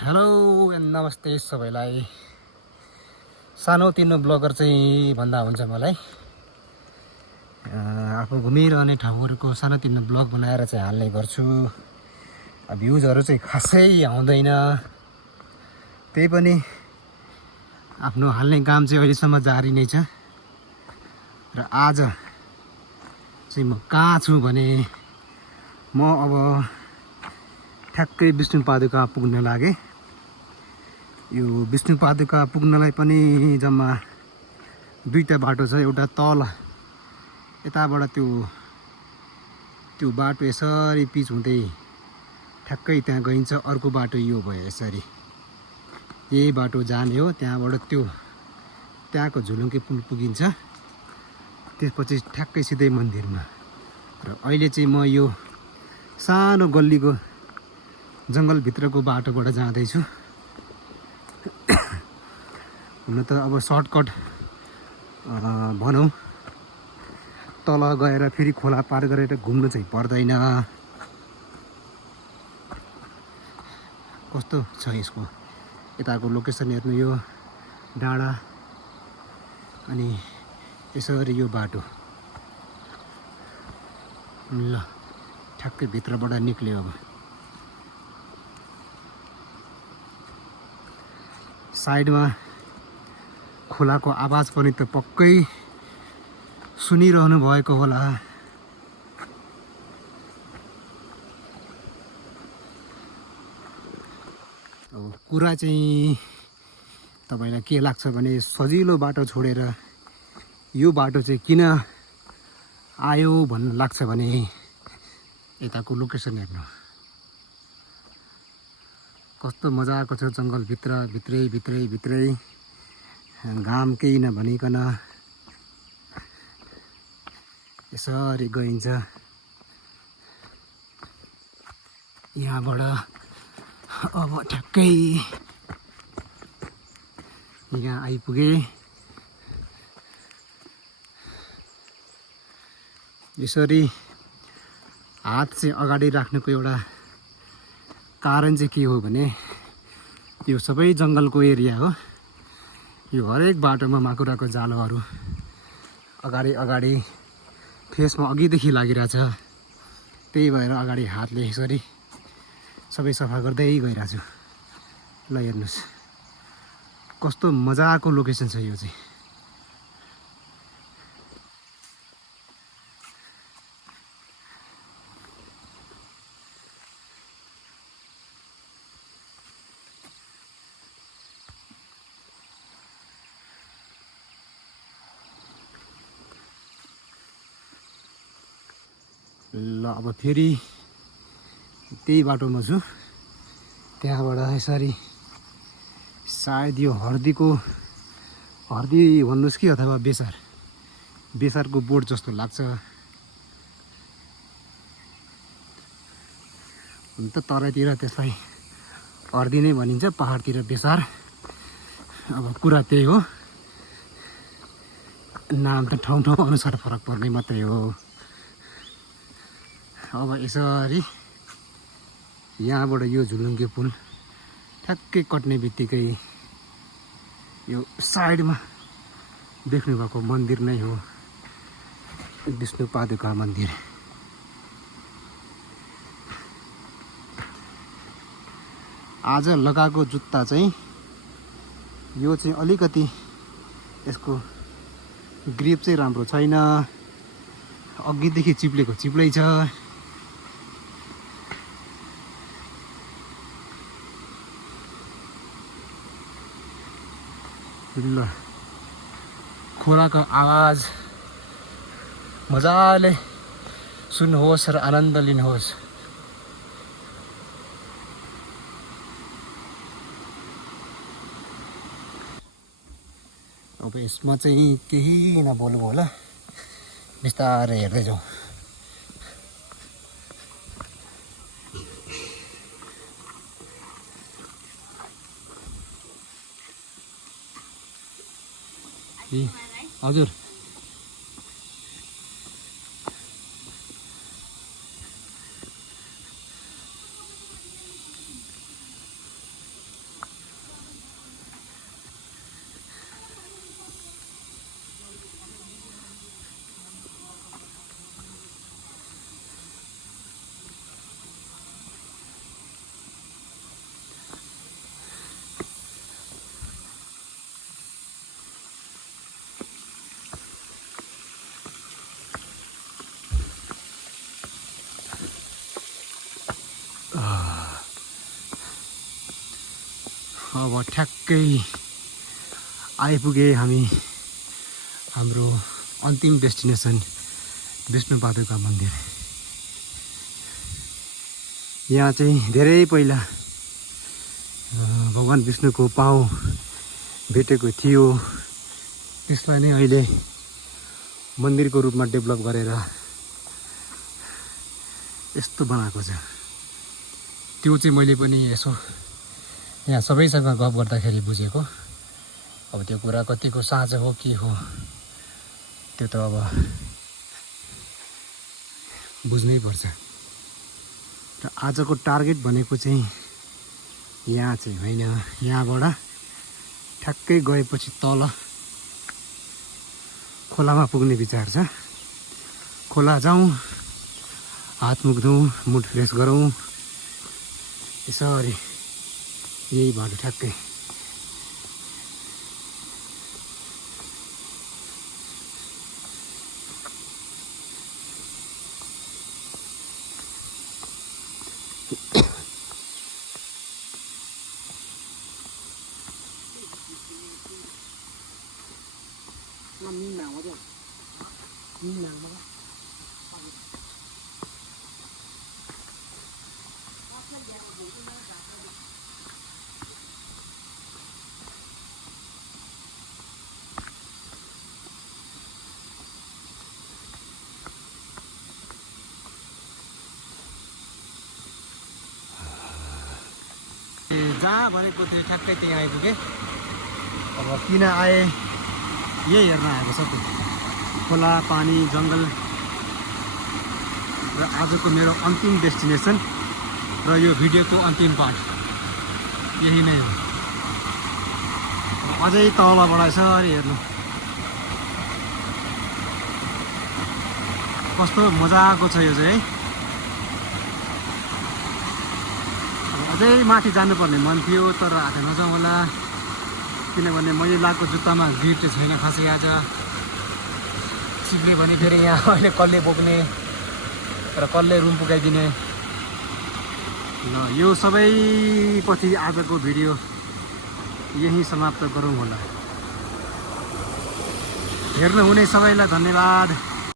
Hello नमस्ते सबैलाई। सानोतिनो ब्लगर चाहिँ भन्दा हुन्छ मलाई। आफू घुमिरहने ठाउँहरूको सानोतिनो ब्लग बनाएर चाहिँ हाल्ने गर्छु। भ्युजहरू चाहिँ खासै आउँदैन, त्यही पनि आफ्नो हाल्ने काम चाहिँ अहिलेसम्म जारी नै छ। र आज चाहिँ म कहाँ छु भने म अब ठ्याक्कै विष्णुपादुका पुग्न लागे। यो विष्णुपादुका पुग्नलाई पनि जम्मा दुईटा बाटो छ। एउटा तल यताबाट त्यो बाटो यसरी पिच हुँदै ठ्याक्कै त्यहाँ गइन्छ। अर्को बाटो यो भयो, यसरी यही बाटो जाने हो। त्यहाँबाट त्यहाँको झुलुङ्गे पुल पुगिन्छ, त्यसपछि ठ्याक्कै सिधै मन्दिरमा। र अहिले चाहिँ म यो सानो गल्लीको जङ्गलभित्रको बाटोबाट जाँदैछु। हुन त अब सर्टकट भनौँ, तल गएर फेरि खोला पार गरेर घुम्नु चाहिँ पर्दैन। कस्तो छ यसको यताको लोकेसन हेर्नु, यो डाँडा अनि यसरी यो बाटो। ल ठ्याक्कै भित्रबाट निक्ल्यो। अब साइडमा खोलाको आवाज पनि त पक्कै सुनिरहनु भएको होला। अब कुरा चाहिँ तपाईलाई के लाग्छ भने, सजिलो बाटो छोडेर यो बाटो चाहिँ किन आयो भन्नु लाग्छ भने, यताको लोकेसन हेर्नु कस्तो मजाको छ। जङ्गलभित्र भित्रै घाम केही नभनिकन यसरी गइन्छ। यहाँबाट अब ठ्याक्कै यहाँ आइपुगे। यसरी हात चाहिँ अगाडि राख्नुको एउटा कारण चाहिँ के हो भने, यो सबै जङ्गलको एरिया हो। यो हरेक बाटोमा माकुराको जालोहरू अगाडि फेसमा अघिदेखि लागिरहेछ। त्यही भएर अगाडि हातले यसरी सबै सफा गर्दै गइरहेको छु। ल हेर्नुहोस् कस्तो मजाको लोकेसन छ यो चाहिँ। ल अब फेरि त्यही बाटोमा छु। त्यहाँबाट यसरी सायद यो हर्दी भन्नुहोस् कि अथवा बेसारको बोट जस्तो लाग्छ। हुन त तराईतिर त्यसलाई हर्दी नै भनिन्छ, पहाडतिर बेसार। अब कुरा त्यही हो, नाम त ठाउँ अनुसार फरक पर्ने मात्रै हो। अब यसरी यहाँबाट यो झुलुङ्गे पुल ठ्याक्कै कट्ने बित्तिकै यो साइडमा देख्नुभएको मन्दिर नै हो विष्णुपादुका मन्दिर। आज लगाएको जुत्ता चाहिँ यो चाहिँ अलिकति यसको ग्रिप चाहिँ राम्रो छैन, अघिदेखि चिप्लै छ। ल खोलाको आवाज मजाले सुन्नुहोस् र आनन्द लिनुहोस्। अब यसमा चाहिँ केही नबोल्नु होला, बिस्तारै हेर्दै जाउँ। हजुर अब ठ्याक्कै आइपुगे हामी हाम्रो अन्तिम डेस्टिनेसन विष्णुपादुका मन्दिर। यहाँ चाहिँ धेरै पहिला भगवान् विष्णुको पाउ भेटेको थियो, त्यसलाई नै अहिले मन्दिरको रूपमा डेभलप गरेर यस्तो बनाएको छ। त्यो चाहिँ मैले पनि यसो यहाँ सबैसँग गफ गर्दाखेरि बुझेको। अब त्यो कुरा कतिको साँचो हो के हो त्यो त अब बुझ्नै पर्छ। र आजको टार्गेट भनेको चाहिँ यहाँ चाहिँ होइन, यहाँबाट ठ्याक्कै गएपछि तल खोलामा पुग्ने विचार छ। खोला जाउँ, हात मुख धौँ, मुड फ्रेस गरौँ, यसरी यही बाटो ठ्याक्कै। जहाँ भनेको थियो ठ्याक्कै त्यहीँ आइपुगेँ। अब किन आए यही हेर्न आएको छ। त्यो खोला, पानी, जङ्गल र आजको मेरो अन्तिम डेस्टिनेसन र यो भिडियोको अन्तिम पार्ट यही नै हो। अझै तलबाट यसरी हेर्नु कस्तो मजाको छ यो चाहिँ है। अझै माथि जानुपर्ने मन थियो तर आज नजाउँ होला, किनभने मैले लगाएको जुत्तामा ग्रिप चाहिँ छैन खासै। आज सिक्ने भने फेरि यहाँ अहिले कसले बोक्ने र कसले रुम पुगाइदिने। ल यो सबै पछि आजको भिडियो यही समाप्त गरौँ होला। हेर्नुहुने सबैलाई धन्यवाद।